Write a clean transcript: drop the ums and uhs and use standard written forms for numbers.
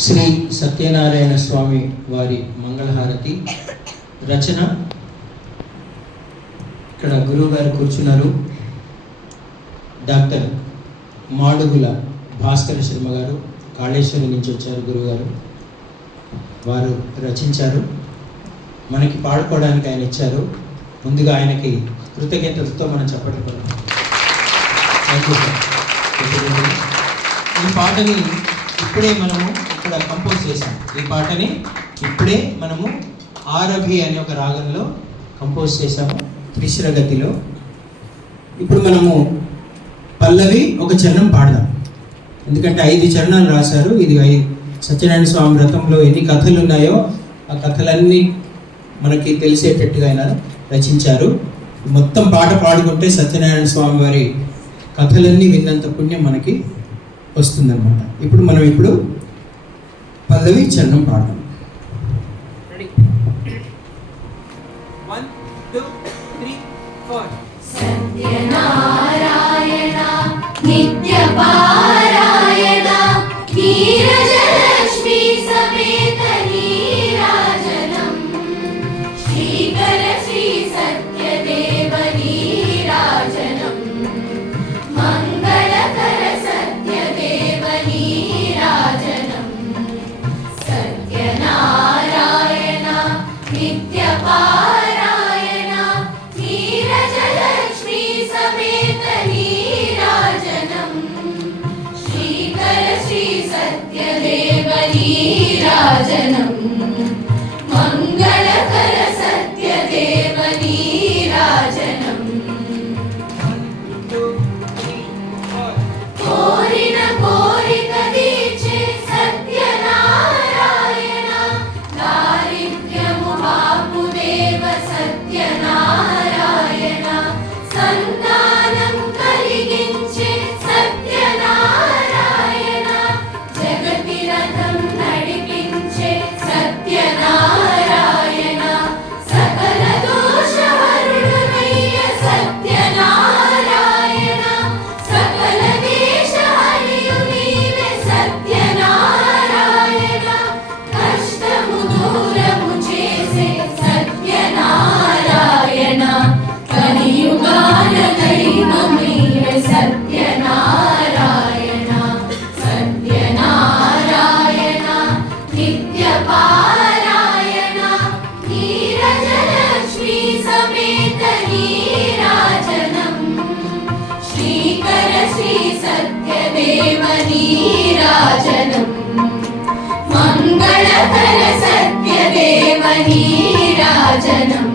శ్రీ సత్యనారాయణ స్వామి వారి మంగళహారతి రచన. ఇక్కడ గురువు గారు కూర్చున్నారు. డాక్టర్ మాడుగుల భాస్కర శర్మ గారు కాళేశ్వరం నుంచి వచ్చారు. గురువు గారు వారు రచించారు, మనకి పాడుకోవడానికి ఆయన ఇచ్చారు. ముందుగా ఆయనకి కృతజ్ఞతలతో మనం చప్పట్లు పడతాం. ఈ పాటని ఇప్పుడే మనము ఇక్కడ కంపోజ్ చేశాం. ఈ పాటని ఇప్పుడే మనము ఆరభి అనే ఒక రాగంలో కంపోజ్ చేశాము, త్రిశ్రగతిలో. ఇప్పుడు మనము పల్లవి ఒక చరణం పాడదాం, ఎందుకంటే 5 చరణాలు రాశారు. ఇది సత్యనారాయణ స్వామి వ్రతంలో ఎన్ని కథలు ఉన్నాయో ఆ కథలన్నీ మనకి తెలిసేటట్టుగా ఆయన రచించారు. మొత్తం పాట పాడుకుంటే సత్యనారాయణ స్వామి వారి కథలన్నీ విన్నంత పుణ్యం మనకి వస్తుందన్నమాట. ఇప్పుడు మనం పల్లవి చరణం పాడదాం. రెడీ? 1 2 3 4. సత్యనారాయణ నిత్య పారాయణ నీరజలక్ష్మీ సమేత నీరాజనం శ్రీకర శ్రీ సత్యదేవ నీరాజనం మంగళకర సత్యదేవ నీరాజనం సత్యనారాయణ నిత్య పారాయణ నీరజలక్ష్మీ సమేత నీరాజనం శ్రీకర శ్రీ సత్యదేవ నీరాజనం మంగళకర సత్యదేవ నీరాజనం కోరిన కోరిక తీర్చే సత్యనారాయణ దారిద్ర్యము బాపుదేవ సత్యనారాయణ సంతానం కలిగించే సత్యనారాయణ జగతి రథం నడిపించే సత్యనారాయణ సకల దోషహరుడనయ్య సత్యనారాయణ సకల దేశ హరియు నీవే సత్యనారాయణ కష్టము దూరము చేసే సత్యనారాయణ కలియుగాన దైవమీరే సత్యనారాయణ సత్యనారాయణ నిత్య పారాయణ నీరజలక్ష్మీ సమేత నీరాజనం శ్రీకర శ్రీ సత్యదేవ నీరాజనం మంగళకర సత్యదేవ నీరాజనం